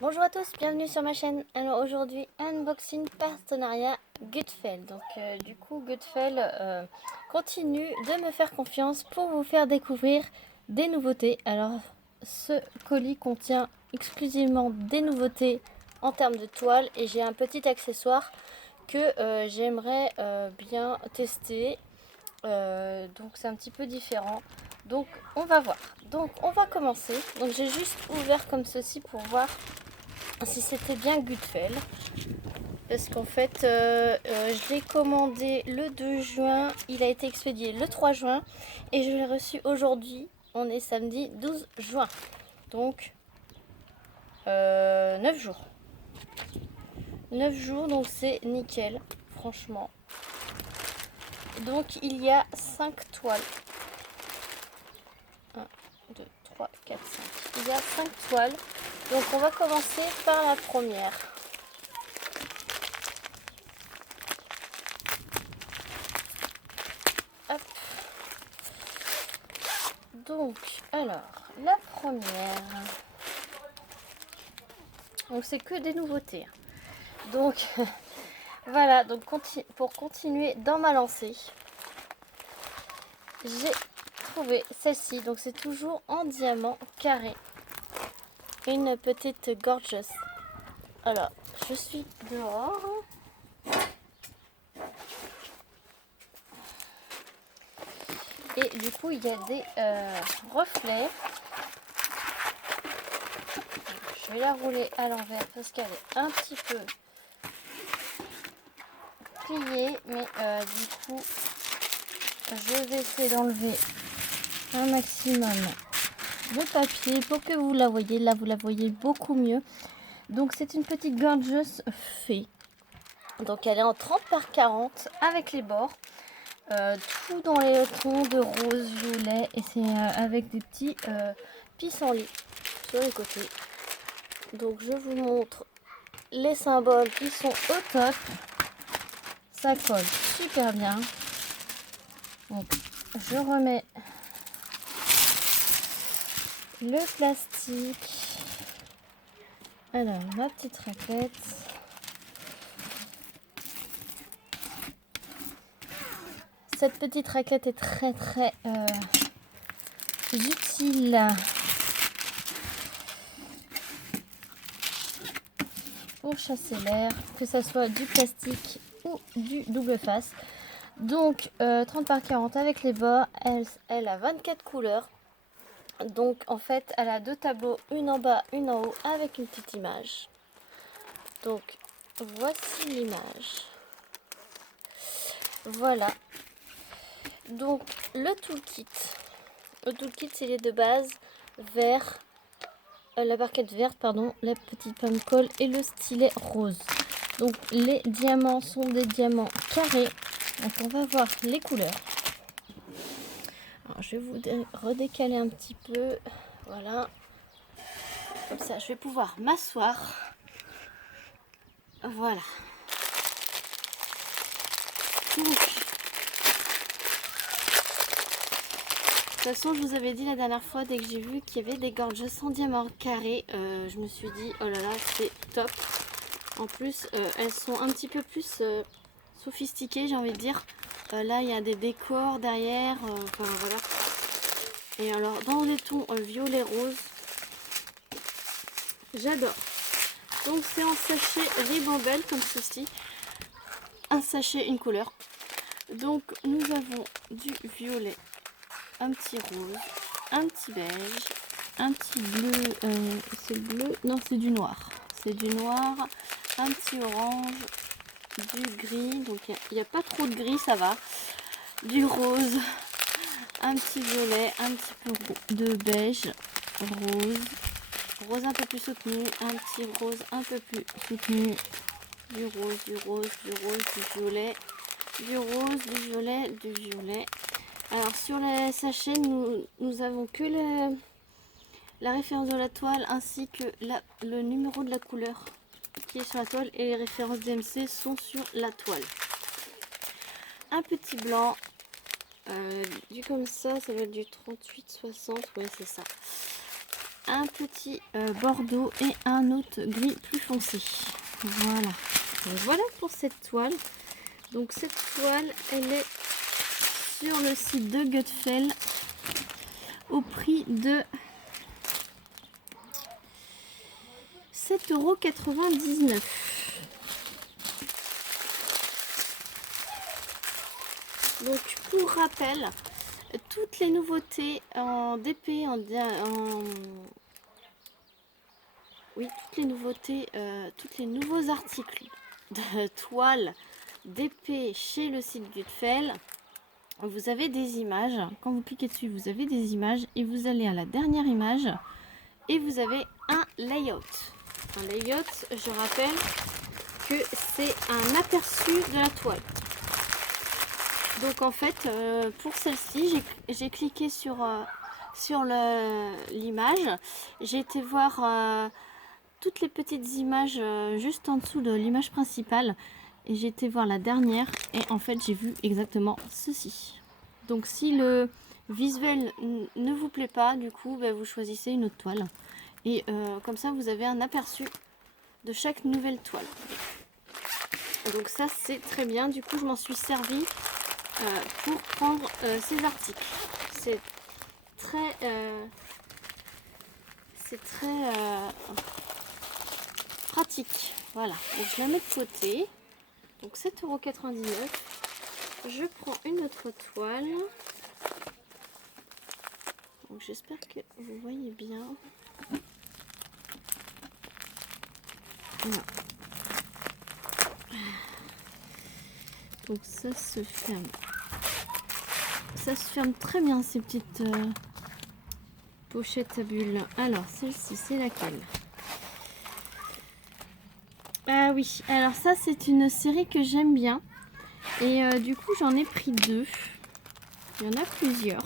Bonjour à tous, bienvenue sur ma chaîne. Alors aujourd'hui, unboxing partenariat Gutfeld. Donc du coup, Gutfeld continue de me faire confiance pour vous faire découvrir des nouveautés. Alors ce colis contient exclusivement des nouveautés en termes de toile et j'ai un petit accessoire que j'aimerais bien tester. Donc c'est un petit peu différent. Donc on va voir. Donc on va commencer. Donc j'ai juste ouvert comme ceci pour voir si c'était bien Gutfeld, parce qu'en fait je l'ai commandé le 2 juin, il a été expédié le 3 juin et je l'ai reçu aujourd'hui. On est samedi 12 juin, donc 9 jours. 9 jours, donc c'est nickel, franchement. Donc il y a 5 toiles. 1, 2, 3, 4, 5. Il y a 5 toiles. Donc on va commencer par la première. Hop. Donc, alors, la première. Donc c'est que des nouveautés. Donc voilà, donc pour continuer dans ma lancée, j'ai trouvé celle-ci. Donc c'est toujours en diamant carré. Une petite gorgeous. Alors, je suis dehors. Et du coup, il y a des reflets. Je vais la rouler à l'envers parce qu'elle est un petit peu pliée. Mais du coup, je vais essayer d'enlever un maximum de papier pour que vous la voyez. Là, vous la voyez beaucoup mieux. Donc, c'est une petite gorgeous fée. Donc, elle est en 30 par 40 avec les bords. Tout dans les tons de rose, violet. Et c'est avec des petits pissenlits sur les côtés. Donc, je vous montre les symboles qui sont au top. Ça colle super bien. Donc, je remets le plastique. Alors, ma petite raquette. Cette petite raquette est très utile pour chasser l'air, que ce soit du plastique ou du double face. Donc 30 par 40 avec les bords, elle a 24 couleurs. Donc en fait elle a deux tableaux, une en bas, une en haut avec une petite image. Donc voici l'image. Voilà. Donc le toolkit. Le toolkit c'est les de base vert, la barquette verte, pardon, la petite pomme colle et le stylet rose. Donc les diamants sont des diamants carrés. Donc on va voir les couleurs. Alors, je vais vous redécaler un petit peu. Voilà. Comme ça, je vais pouvoir m'asseoir. Voilà. Donc, de toute façon, je vous avais dit la dernière fois, dès que j'ai vu qu'il y avait des gorgeous en diamant carré, je me suis dit, oh là là, c'est top. En plus, elles sont un petit peu plus sophistiquées, j'ai envie de dire. Là, il y a des décors derrière. Enfin, voilà. Et alors, dans les tons violet rose, j'adore. Donc, c'est en sachet ribambelle comme ceci. Un sachet, une couleur. Donc, nous avons du violet, un petit rose, un petit beige, un petit bleu. C'est bleu? Non, c'est du noir. C'est du noir, un petit orange, du gris. Donc, il n'y a pas trop de gris, ça va. Du rose, un petit violet, un petit peu de beige, rose un peu plus soutenu, un petit rose un peu plus soutenu, du rose, du rose, du rose, du violet, du rose, du violet, du violet. Alors sur les sachets, nous avons que la référence de la toile ainsi que le numéro de la couleur qui est sur la toile, et les références DMC sont sur la toile. Un petit blanc, du comme ça doit être du 38-60, ouais c'est ça. un petit bordeaux et un autre gris plus foncé. Voilà. Donc, voilà pour cette toile. Donc cette toile, elle est sur le site de Gutfeld au prix de 7,99 €. Donc pour rappel, toutes les nouveautés en DP, toutes les nouveautés, tous les nouveaux articles de toile DP chez le site Gutfeld, vous avez des images. Quand vous cliquez dessus, vous avez des images et vous allez à la dernière image et vous avez un layout. Un layout, je rappelle que c'est un aperçu de la toile. Donc en fait, pour celle-ci, j'ai cliqué sur l'image. J'ai été voir toutes les petites images juste en dessous de l'image principale. Et j'ai été voir la dernière et en fait j'ai vu exactement ceci. Donc si le visuel ne vous plaît pas, du coup vous choisissez une autre toile. Et comme ça vous avez un aperçu de chaque nouvelle toile. Donc ça c'est très bien, du coup je m'en suis servi pour prendre ces articles. C'est très pratique. Voilà, donc je la mets de côté. Donc 7,99 €. Je prends une autre toile. Donc j'espère que vous voyez bien. Voilà. Donc ça se ferme. Ça se ferme très bien ces petites pochettes à bulles. Alors celle-ci c'est laquelle? Ah oui, alors ça c'est une série que j'aime bien. Et du coup j'en ai pris deux. Il y en a plusieurs.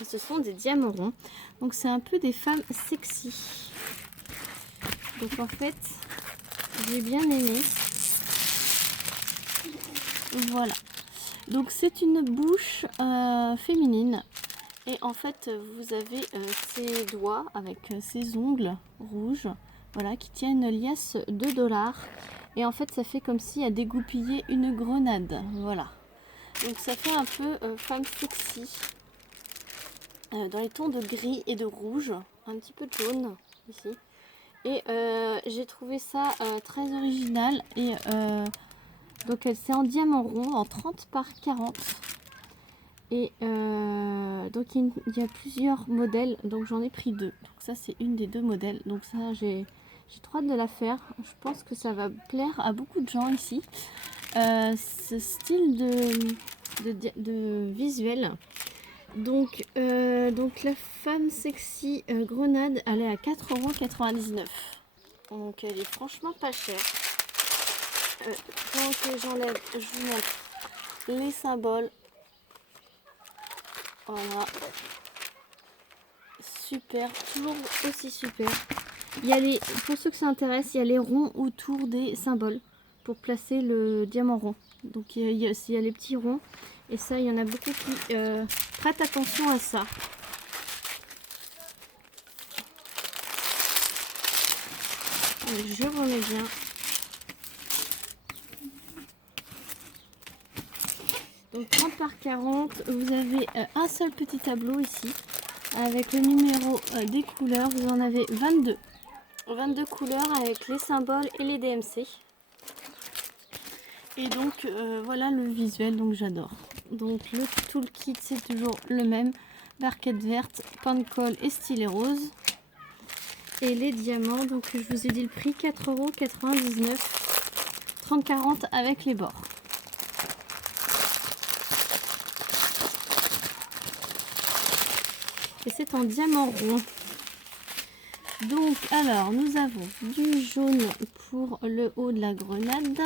Et ce sont des diamants ronds. Donc c'est un peu des femmes sexy. Donc en fait, j'ai bien aimé. Voilà. Donc c'est une bouche féminine. Et en fait vous avez ses doigts avec ses ongles rouges. Voilà, qui tiennent une liasse de $. Et en fait ça fait comme si elle dégoupillait une grenade. Voilà. Donc ça fait un peu femme sexy. Dans les tons de gris et de rouge. Un petit peu de jaune ici. Et j'ai trouvé ça très original. Et donc c'est en diamant rond, en 30 par 40. Et donc il y a plusieurs modèles. Donc j'en ai pris deux. Donc ça c'est une des deux modèles. Donc ça j'ai trop hâte de la faire. Je pense que ça va plaire à beaucoup de gens ici. Ce style de visuel. Donc la femme sexy grenade, elle est à 4,99 €. Donc elle est franchement pas chère. Donc j'enlève, je vous montre les symboles. Voilà. Super, toujours aussi super. Il y a les, pour ceux que ça intéresse, il y a les ronds autour des symboles pour placer le diamant rond. Donc il y a les petits ronds. Et ça, il y en a beaucoup qui prêtent attention à ça. Je remets bien. Donc 30 par 40, vous avez un seul petit tableau ici. Avec le numéro des couleurs, vous en avez 22. 22 couleurs avec les symboles et les DMC. Et donc voilà le visuel, donc j'adore. Donc le toolkit c'est toujours le même. Barquette verte, pain de colle et stylet rose. Et les diamants, donc je vous ai dit le prix, 4,99 €. 30-40 avec les bords. Et c'est en diamant rond. Donc alors nous avons du jaune pour le haut de la grenade,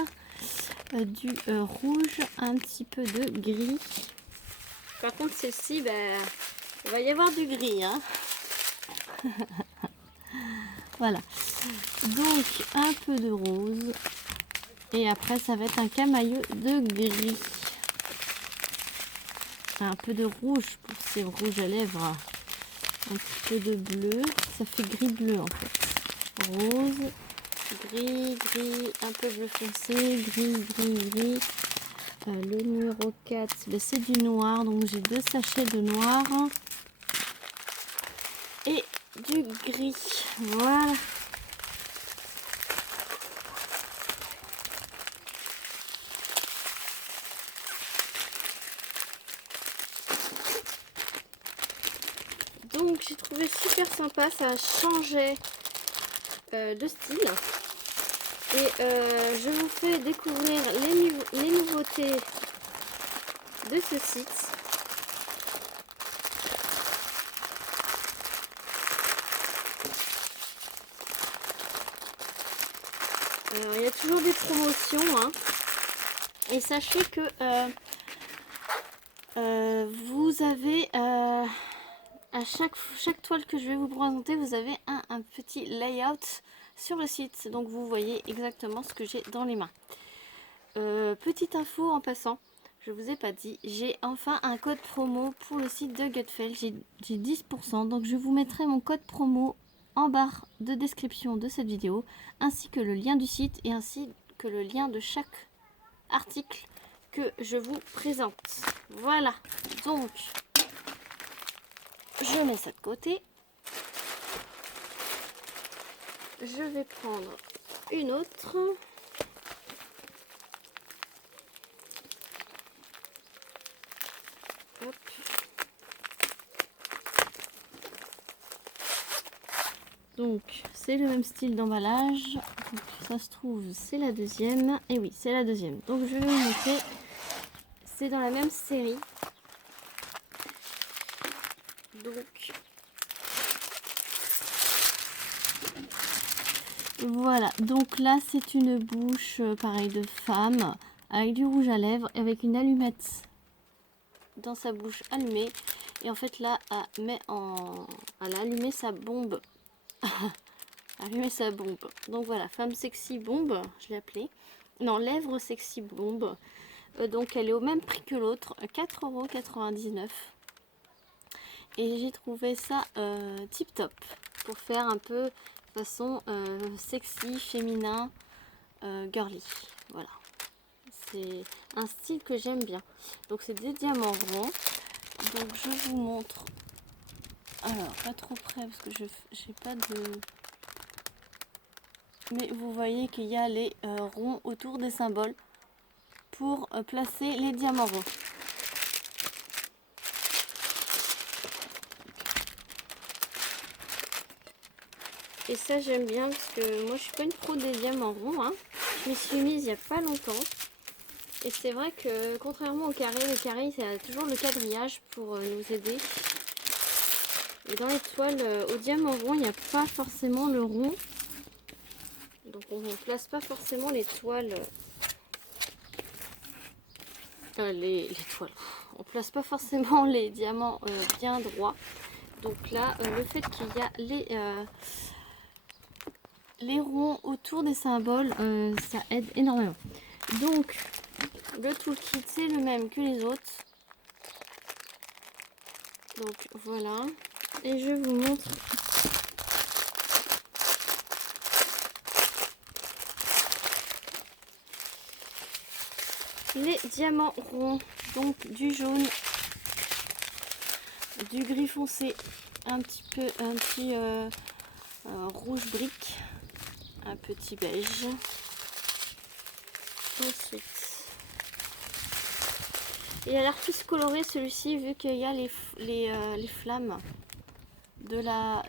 du rouge, un petit peu de gris. Par contre celle-ci, il va y avoir du gris, hein. Voilà, donc un peu de rose et après ça va être un camailleux de gris, un peu de rouge pour ces rouges à lèvres. un petit peu de bleu, ça fait gris-bleu en fait. Rose, gris, gris, un peu bleu foncé, gris, gris, gris. Le numéro 4, ben c'est du noir, donc j'ai 2 sachets de noir et du gris. Voilà. Donc j'ai trouvé super sympa, ça changeait de style. Et je vous fais découvrir les nouveautés de ce site. Alors il y a toujours des promotions, hein. Et sachez que vous avez à chaque toile que je vais vous présenter, vous avez un petit layout sur le site, donc vous voyez exactement ce que j'ai dans les mains. Petite info en passant, je vous ai pas dit, j'ai enfin un code promo pour le site de Gutfeld, j'ai 10%, donc je vous mettrai mon code promo en barre de description de cette vidéo, ainsi que le lien du site et ainsi que le lien de chaque article que je vous présente. Voilà, donc je mets ça de côté. Je vais prendre une autre. Hop. Donc c'est le même style d'emballage. Ça se trouve c'est la deuxième. Et oui, c'est la deuxième. Donc je vais vous montrer. C'est dans la même série. Donc voilà, donc là c'est une bouche pareil de femme avec du rouge à lèvres, avec une allumette dans sa bouche allumée. Et en fait là, elle a allumé sa bombe. Allumer sa bombe. Donc voilà, femme sexy bombe, je l'ai appelée. Non, lèvres sexy bombe. Donc elle est au même prix que l'autre, 4,99 €. Et j'ai trouvé ça tip top pour faire un peu façon sexy, féminin, girly. Voilà. C'est un style que j'aime bien. Donc c'est des diamants ronds. Donc je vous montre. Alors, pas trop près parce que je n'ai pas de... Mais vous voyez qu'il y a les ronds autour des symboles pour placer les diamants ronds. Et ça j'aime bien parce que moi je suis pas une pro des diamants ronds, hein. Je m'y suis mise il n'y a pas longtemps. Et c'est vrai que contrairement au carré, le carré c'est toujours le quadrillage pour nous aider. Et dans les toiles au diamant rond, il n'y a pas forcément le rond. Donc on ne place pas forcément les toiles. Les toiles. On place pas forcément les diamants bien droits. Donc là, le fait qu'il y a les ronds autour des symboles, ça aide énormément. Donc le toolkit c'est le même que les autres. Donc voilà. Et je vous montre. Les diamants ronds, donc du jaune, du gris foncé, un petit rouge brique, un petit beige. Ensuite, il a l'air plus coloré celui-ci vu qu'il y a les flammes de la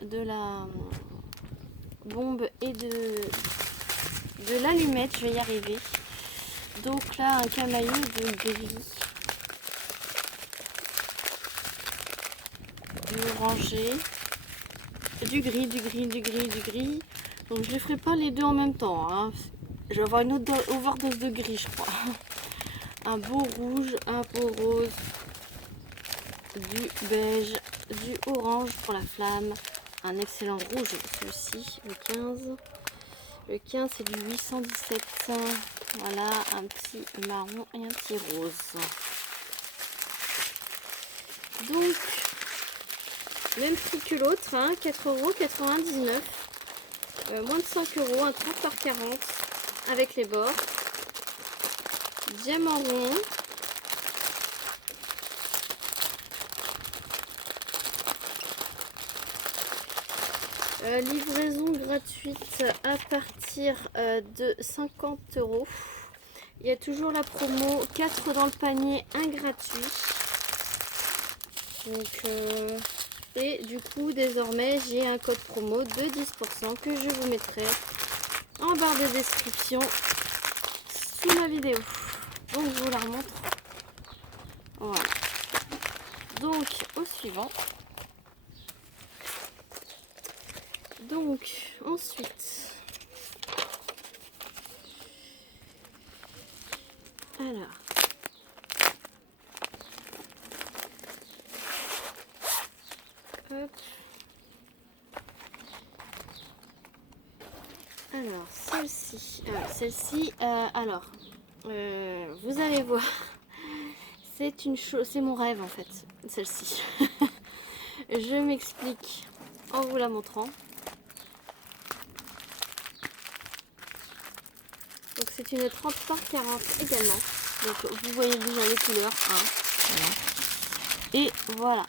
bombe et de l'allumette. Je vais y arriver. Donc là, un camailleux de gris, du orangé, du gris, du gris, du gris, du gris. Donc je ne les ferai pas les deux en même temps, hein. Je vais avoir une autre overdose de gris, je crois. Un beau rouge, un beau rose, du beige, du orange pour la flamme, un excellent rouge, celui-ci, le 15. Le 15 c'est du 817. Voilà, un petit marron et un petit rose. Donc Même prix que l'autre, hein, 4,99 €. Moins de 5 €, un 30 par 40 avec les bords. Diamant rond. Livraison gratuite à partir de 50 €. Il y a toujours la promo 4 dans le panier, 1 gratuit. Donc, et du coup, désormais, j'ai un code promo de 10% que je vous mettrai en barre de description sous ma vidéo. Donc, je vous la remontre. Voilà. Donc, au suivant. Donc, ensuite, alors, hop, alors celle-ci, vous allez voir, c'est une chose, c'est mon rêve en fait, celle-ci. Je m'explique en vous la montrant. Donc c'est une 30 par 40 également. Donc vous voyez déjà les couleurs. Hein. Voilà. Et voilà.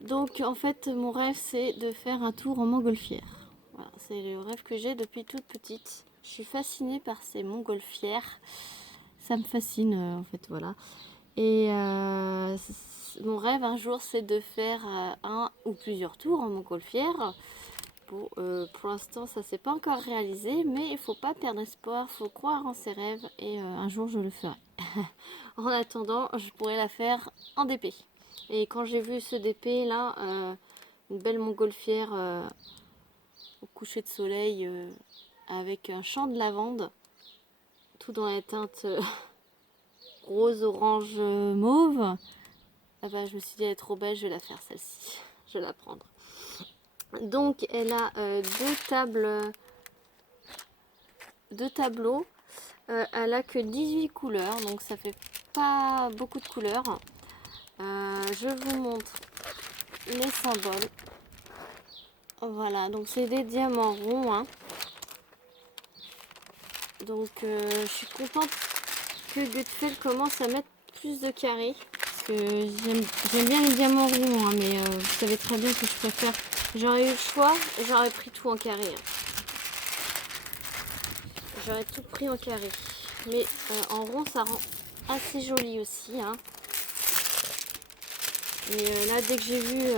Donc en fait mon rêve c'est de faire un tour en montgolfière. Voilà, c'est le rêve que j'ai depuis toute petite. Je suis fascinée par ces montgolfières. Ça me fascine en fait, voilà. Et mon rêve un jour c'est de faire un ou plusieurs tours en montgolfière. Bon, pour l'instant ça s'est pas encore réalisé, mais il faut pas perdre espoir, faut croire en ses rêves et un jour je le ferai. En attendant, je pourrais la faire en DP. Et quand j'ai vu ce DP là, une belle montgolfière au coucher de soleil avec un champ de lavande, tout dans la teinte rose, orange, mauve, ah bah, je me suis dit elle est trop belle, je vais la faire celle-ci, je vais la prendre. Donc elle a deux tableaux, elle a que 18 couleurs, donc ça fait pas beaucoup de couleurs. Je vous montre les symboles. Voilà, donc c'est des diamants ronds. Hein. Donc je suis contente que Gutfeld commence à mettre plus de carrés. Parce que j'aime bien les diamants ronds, hein, mais vous savez très bien que je préfère. J'aurais eu le choix, j'aurais pris tout en carré. Hein. J'aurais tout pris en carré. Mais en rond, ça rend assez joli aussi. Hein. Mais là, dès que j'ai vu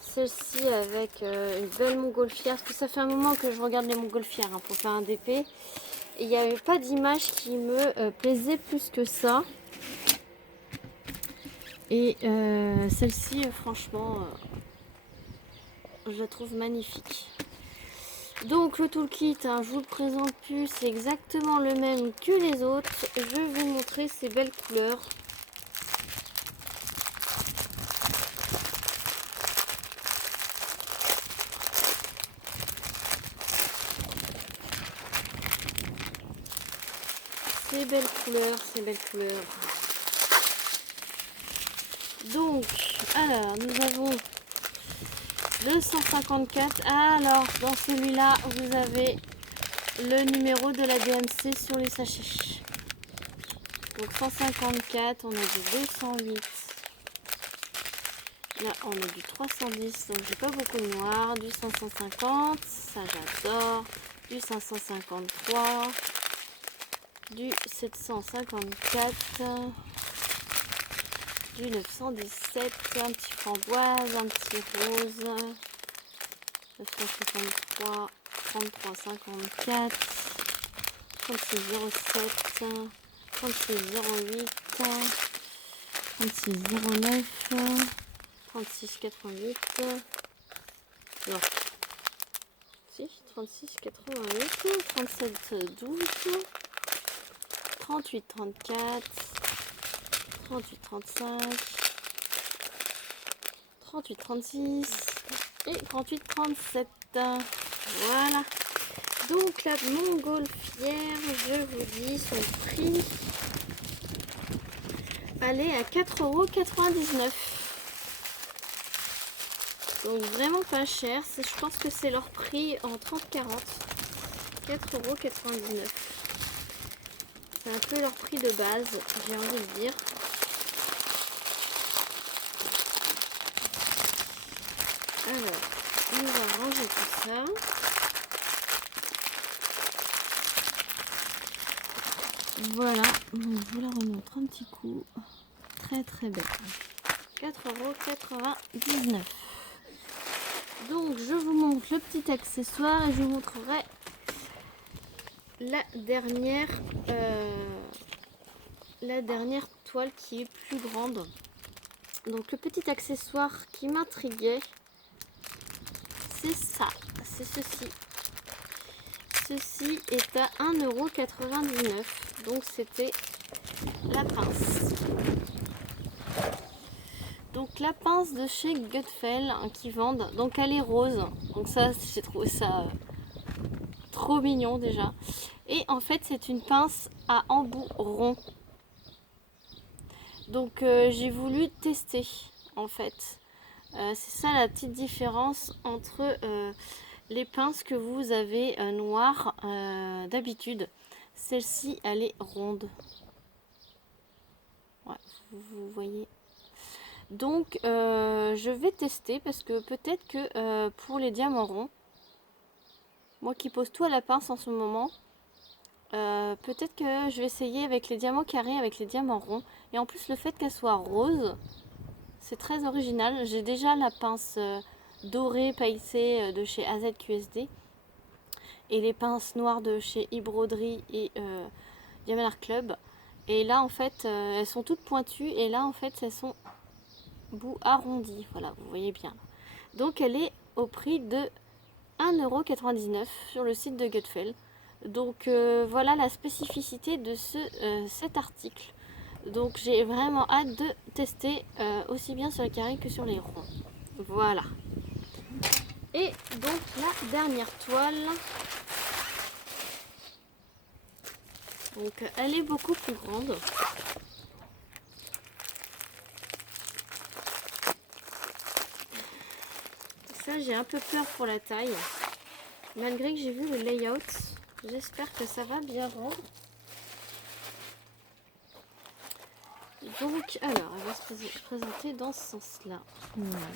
celle-ci avec une belle montgolfière, parce que ça fait un moment que je regarde les montgolfières hein, pour faire un DP. Et il n'y avait pas d'image qui me plaisait plus que ça. Et celle-ci, franchement, je la trouve magnifique. Donc le toolkit, hein, je vous le présente plus, c'est exactement le même que les autres. Je vais vous montrer ces belles couleurs. Ces belles couleurs, ces belles couleurs. Donc, alors, nous avons le 154. Alors, dans celui-là, vous avez le numéro de la DMC sur les sachets. Donc, 154, on a du 208. Là, on a du 310, donc j'ai pas beaucoup de noir. Du 550, ça j'adore. Du 553. Du 754. Du 917, un petit framboise, un petit rose, 963, 33, 54, 36, 07, 36, 08, 36, 09, 36, 88, non, si, 36, 88, 37, 12, 38, 34, 38, 35, 38, 36 et 38, 37. Voilà. Donc la montgolfière, je vous dis son prix. Elle est à 4,99 €. Donc vraiment pas cher. Je pense que c'est leur prix en 30-40. 4,99 €. C'est un peu leur prix de base, j'ai envie de dire. Alors, on va ranger tout ça. Voilà, je vous la remontre un petit coup. Très très belle. 4,99 €. Donc je vous montre le petit accessoire et je vous montrerai la dernière toile qui est plus grande. Donc le petit accessoire qui m'intriguait, c'est ça, c'est ceci. Ceci est à 1,99 €. Donc c'était la pince. Donc la pince de chez Gutfeld hein, qui vendent. Donc elle est rose. Donc ça, j'ai trouvé ça trop mignon déjà. Et en fait c'est une pince à embout rond. Donc j'ai voulu tester en fait. C'est ça la petite différence entre les pinces que vous avez noires d'habitude. Celle-ci elle est ronde. Ouais, vous voyez. Donc je vais tester parce que peut-être que pour les diamants ronds, moi qui pose tout à la pince en ce moment, peut-être que je vais essayer avec les diamants carrés, avec les diamants ronds. Et en plus le fait qu'elle soit rose, c'est très original. J'ai déjà la pince dorée paillissée de chez AZQSD et les pinces noires de chez eBroderie et Diamond Art Club. Et là en fait elles sont toutes pointues et là en fait elles sont bout arrondi, voilà, vous voyez bien. Donc elle est au prix de 1,99 € sur le site de Gutfeld. Donc voilà la spécificité de cet article. Donc j'ai vraiment hâte de tester aussi bien sur les carrés que sur les ronds. Voilà. Et donc la dernière toile. Donc elle est beaucoup plus grande. Ça j'ai un peu peur pour la taille. Malgré que j'ai vu le layout, j'espère que ça va bien rendre. Donc, alors, elle va se présenter dans ce sens-là. Voilà.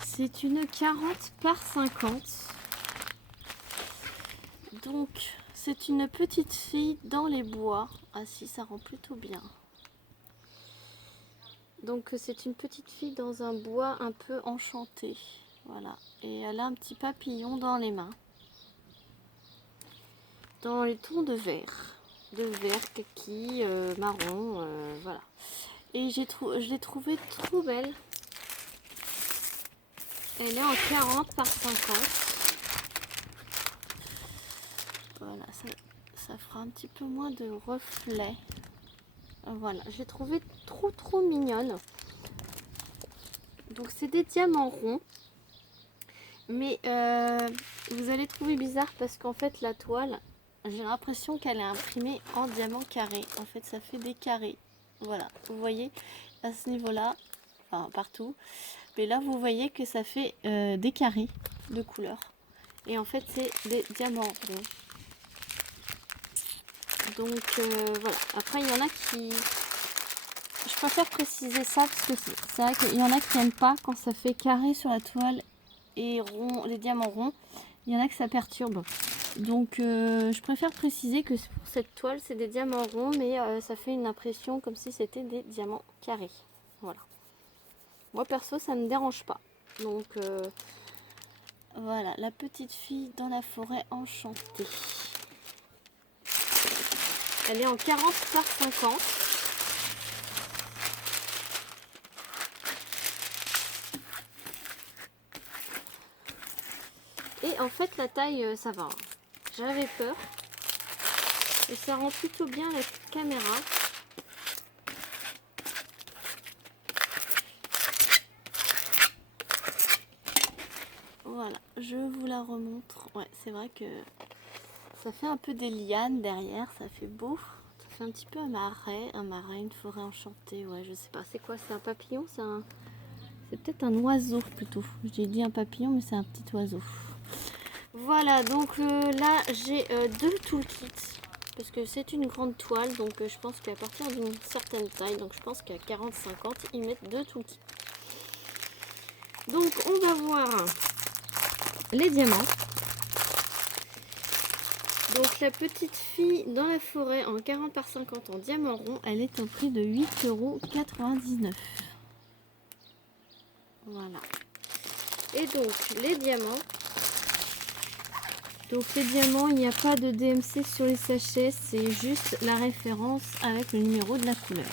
C'est une 40 par 50. Donc, c'est une petite fille dans les bois. Ah si, ça rend plutôt bien. Donc, c'est une petite fille dans un bois un peu enchanté. Voilà. Et elle a un petit papillon dans les mains. Dans les tons de vert. De vert, kaki, marron, voilà. Et je l'ai trouvée trop belle. Elle est en 40 par 50. Voilà, ça fera un petit peu moins de reflets. Voilà, j'ai trouvé trop mignonne. Donc c'est des diamants ronds. Mais vous allez trouver bizarre parce qu'en fait la toile, j'ai l'impression qu'elle est imprimée en diamant carré. En fait ça fait des carrés. Voilà, vous voyez à ce niveau-là, enfin partout. Mais là vous voyez que ça fait des carrés de couleur. Et en fait c'est des diamants ronds. Donc voilà, après il y en a qui... Je préfère préciser ça parce que c'est vrai qu'il y en a qui n'aiment pas quand ça fait carré sur la toile et rond, les diamants ronds. Il y en a que ça perturbe. Donc je préfère préciser que pour cette toile c'est des diamants ronds mais ça fait une impression comme si c'était des diamants carrés. Voilà. Moi perso ça ne me dérange pas. Donc voilà, la petite fille dans la forêt enchantée. Elle est en 40 par 50. Et en fait la taille ça va. J'avais peur. Et ça rend plutôt bien la caméra. Voilà, je vous la remontre. Ouais, c'est vrai que ça fait un peu des lianes derrière, ça fait beau. Ça fait un petit peu un marais, une forêt enchantée. Ouais, je sais pas, c'est quoi? C'est un papillon? C'est C'est peut-être un oiseau plutôt. J'ai dit un papillon, mais c'est un petit oiseau. Voilà, donc là j'ai 2 toolkits. Parce que c'est une grande toile, donc je pense qu'à partir d'une certaine taille, donc je pense qu'à 40-50, ils mettent 2 toolkits. Donc on va voir les diamants. Donc la petite fille dans la forêt en 40 par 50 en diamant rond, elle est au prix de 8,99 €. Voilà. Et donc les diamants. Donc les diamants, il n'y a pas de DMC sur les sachets, c'est juste la référence avec le numéro de la couleur.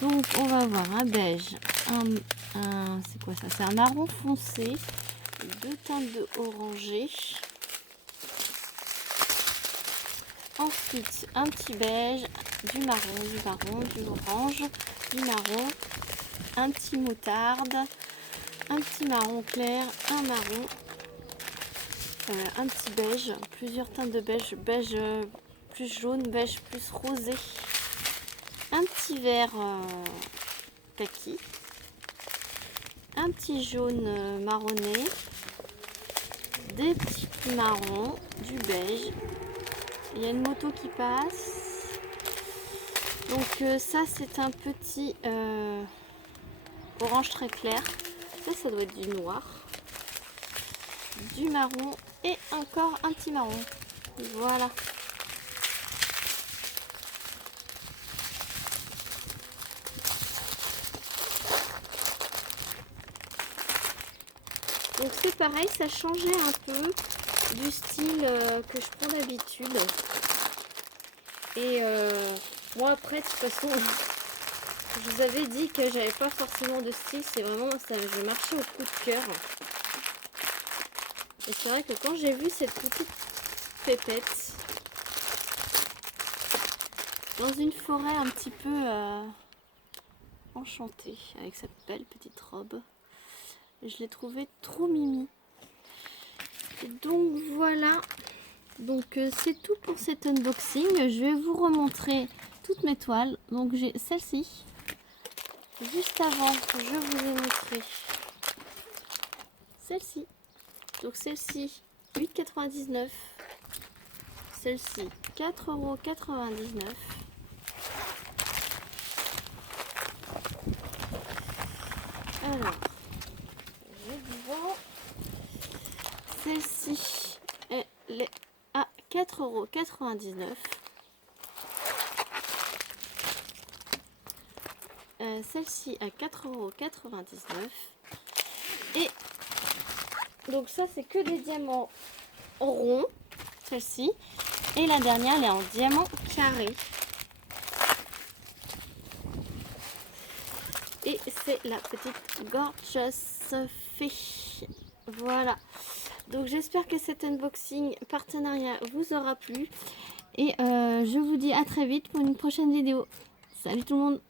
Donc on va avoir un beige, c'est quoi ça? C'est un marron foncé, 2 teintes de orangé. Ensuite un petit beige, du marron, du orange, du marron, un petit moutarde, un petit marron clair, un marron. Un petit beige, plusieurs teintes de beige, beige plus jaune, beige plus rosé, un petit vert kaki, un petit jaune marronné, des petits marrons, du beige, il y a une moto qui passe, donc ça c'est un petit orange très clair, ça doit être du noir, du marron et encore un petit marron. Voilà. Donc c'est pareil, ça changeait un peu du style que je prends d'habitude. Et moi après de toute façon, je vous avais dit que j'avais pas forcément de style, c'est vraiment ça, je marchais au coup de cœur. Et c'est vrai que quand j'ai vu cette petite pépette dans une forêt un petit peu enchantée avec cette belle petite robe, je l'ai trouvée trop mimi. Et donc voilà, donc c'est tout pour cet unboxing. Je vais vous remontrer toutes mes toiles. Donc j'ai celle-ci. Juste avant, je vous ai montré celle-ci. Donc celle-ci 8,99 €. Celle-ci 4,99 €. Alors, je vous vends. Celle-ci, elle est à 4,99 €. Celle-ci à 4,99 €. Et donc ça, c'est que des diamants ronds, celle-ci. Et la dernière, elle est en diamant carré. Et c'est la petite Gorgeous Fée. Voilà. Donc j'espère que cet unboxing partenariat vous aura plu. Et je vous dis à très vite pour une prochaine vidéo. Salut tout le monde!